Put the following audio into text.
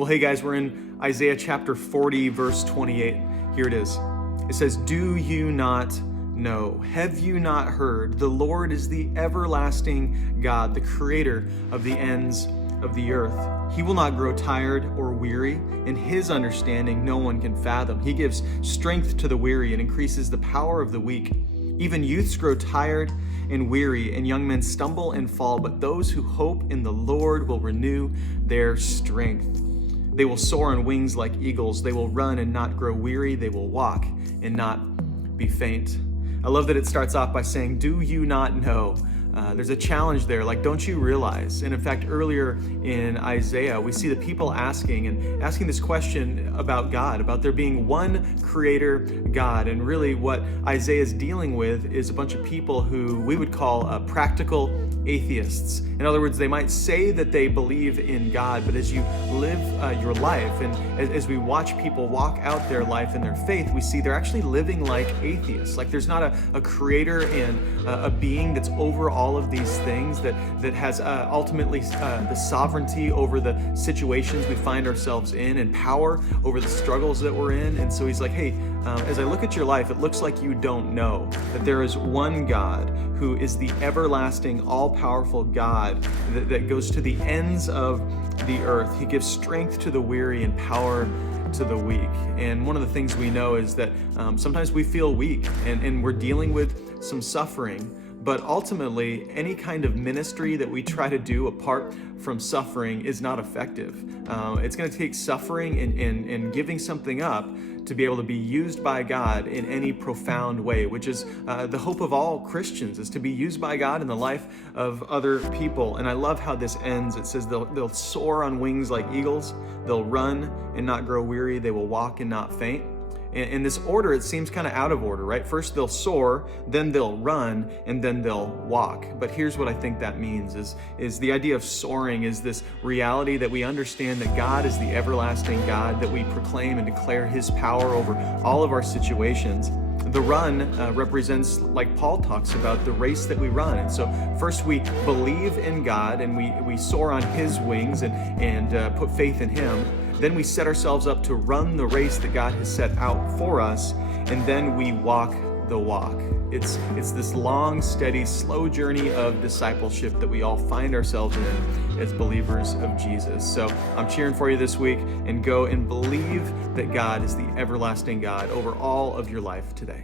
Well, hey guys, we're in Isaiah chapter 40, verse 28. Here it is. It says, "Do you not know? Have you not heard? The Lord is the everlasting God, the creator of the ends of the earth. He will not grow tired or weary. In his understanding, no one can fathom. He gives strength to the weary and increases the power of the weak. Even youths grow tired and weary, and young men stumble and fall, but those who hope in the Lord will renew their strength. They will soar on wings like eagles. They will run and not grow weary. They will walk and not be faint." I love that it starts off by saying, "Do you not know?" There's a challenge there, like, don't you realize? And in fact, earlier in Isaiah, we see the people asking this question about God, about there being one creator God. And really what Isaiah is dealing with is a bunch of people who we would call practical atheists. In other words, they might say that they believe in God, but as you live your life, and as we watch people walk out their life and their faith, we see they're actually living like atheists. Like there's not a creator and a being that's over all of these things, that has ultimately the sovereignty over the situations we find ourselves in and power over the struggles that we're in. And so he's like, hey, as I look at your life, it looks like you don't know that there is one God who is the everlasting, all-powerful God that goes to the ends of the earth. He gives strength to the weary and power to the weak. And one of the things we know is that sometimes we feel weak and we're dealing with some suffering. But ultimately, any kind of ministry that we try to do apart from suffering is not effective. It's going to take suffering and giving something up to be able to be used by God in any profound way, which is the hope of all Christians, is to be used by God in the life of other people. And I love how this ends. It says they'll soar on wings like eagles. They'll run and not grow weary. They will walk and not faint. In this order, it seems kind of out of order, right? First they'll soar, then they'll run, and then they'll walk. But here's what I think that means is the idea of soaring is this reality that we understand that God is the everlasting God, that we proclaim and declare his power over all of our situations. The run represents, like Paul talks about, the race that we run. And so first we believe in God and we soar on his wings and put faith in him. Then we set ourselves up to run the race that God has set out for us, and then we walk the walk. It's this long, steady, slow journey of discipleship that we all find ourselves in as believers of Jesus. So I'm cheering for you this week, and go and believe that God is the everlasting God over all of your life today.